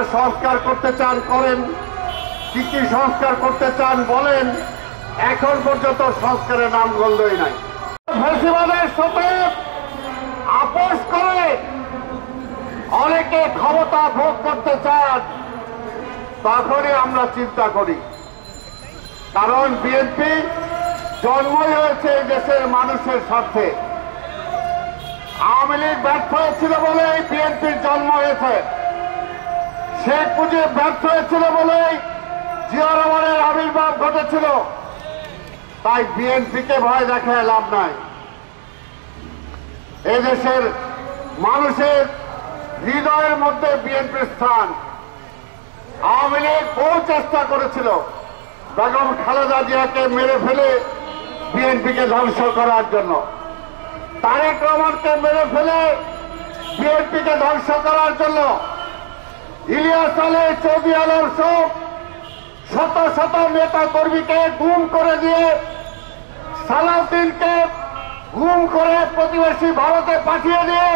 আপনারা সংস্কার করতে চান করেন, কি কি সংস্কার করতে চান বলেন। এখন পর্যন্ত সংস্কারের নাম গন্ধই নাই। ফ্যাসিবাদের সাথে আপোষ করে অনেকে ক্ষমতা ভোগ করতে চান, তখনই আমরা চিন্তা করি। কারণ বিএনপি জন্মই হয়েছে এই দেশের মানুষের স্বার্থে। আওয়ামী লীগ ব্যর্থ হয়েছিল বলে এই বিএনপির জন্ম হয়েছে। শেখ মুজিব ব্যর্থ হয়েছিল বলেই জিয়া রহমানের আবির্ভাব ঘটেছিল। তাই বিএনপিকে ভয় দেখায় লাভ নাই। এদেশের মানুষের হৃদয়ের মধ্যে বিএনপির স্থান। আওয়ামী লীগ বহু চেষ্টা করেছিল বেগম খালেদা জিয়াকে মেরে ফেলে বিএনপিকে ধ্বংস করার জন্য, তারেক রহমানকে মেরে ফেলে বিএনপিকে ধ্বংস করার জন্য, ইলিয়াস আলী, চৌধুরী আলম সহ শত শত নেতা কর্মীকে গুম করে দিয়ে, সালাউদ্দিনকে গুম করে প্রতিবেশী ভারতে পাঠিয়ে দিয়ে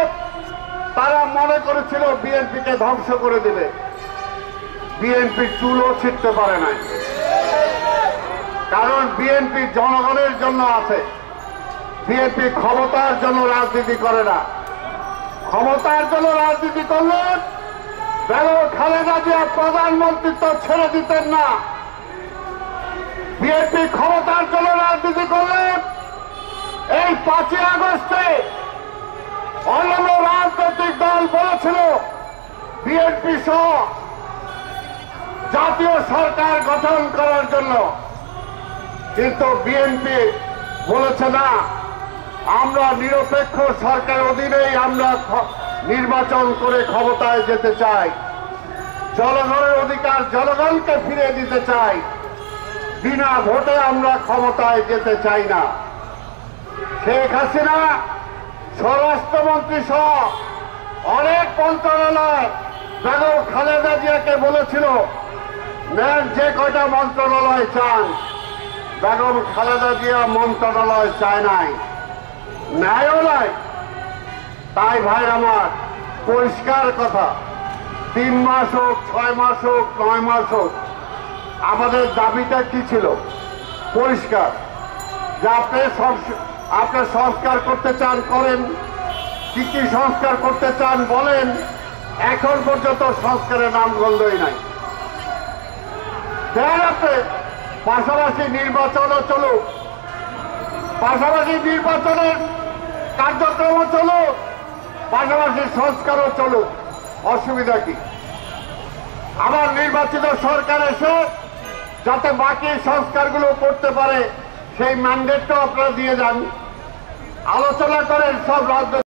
তারা মনে করেছিল বিএনপিকে ধ্বংস করে দেবে। বিএনপি চুলও ছিটতে পারে নাই, কারণ বিএনপি জনগণের জন্য আছে। বিএনপি ক্ষমতার জন্য রাজনীতি করে না। ক্ষমতার জন্য রাজনীতি করলে বেগম খালেদা জিয়া প্রধানমন্ত্রিত্ব ছেড়ে দিতেন না। বিএনপি ক্ষমতার জন্য রাজনীতি করলে এই 5ই আগস্টে অন্যান্য রাজনৈতিক দল বলেছিল বিএনপি সহ জাতীয় সরকার গঠন করার জন্য, কিন্তু বিএনপি বলেছে না, আমরা নিরপেক্ষ সরকারের অধীনেই আমরা নির্বাচন করে ক্ষমতায় যেতে চাই। জনগণের অধিকার জনগণকে ফিরিয়ে দিতে চাই। বিনা ভোটে আমরা ক্ষমতায় যেতে চাই না। শেখ হাসিনা স্বরাষ্ট্রমন্ত্রী সহ অনেক মন্ত্রণালয় বেগম খালেদা জিয়াকে বলেছিল নেন যে কয়টা মন্ত্রণালয় চান। বেগম খালেদা জিয়া মন্ত্রণালয় চায় নাই, ন্যায়ও নাই। তাই ভাই আমার পরিষ্কার কথা, 3 মাস হোক, 6 মাস হোক, 9 মাস হোক, আমাদের দাবিটা কি ছিল? পরিষ্কার, যে আপনি সংস্কার করতে চান করেন, কি কি সংস্কার করতে চান বলেন। এখন পর্যন্ত সংস্কারের নাম গন্ধই নাই। আপনি পাশাপাশি নির্বাচনও চলুক, পাশাপাশি নির্বাচনের কার্যক্রমও চলুক, পাশাপাশি সংস্কারও চলুক, অসুবিধা কি? আবার নির্বাচিত সরকার এসে যাতে বাকি সংস্কারগুলো করতে পারে সেই ম্যান্ডেটটাও আপনারা দিয়ে যান। আলোচনা করেন সব রাজনৈতিক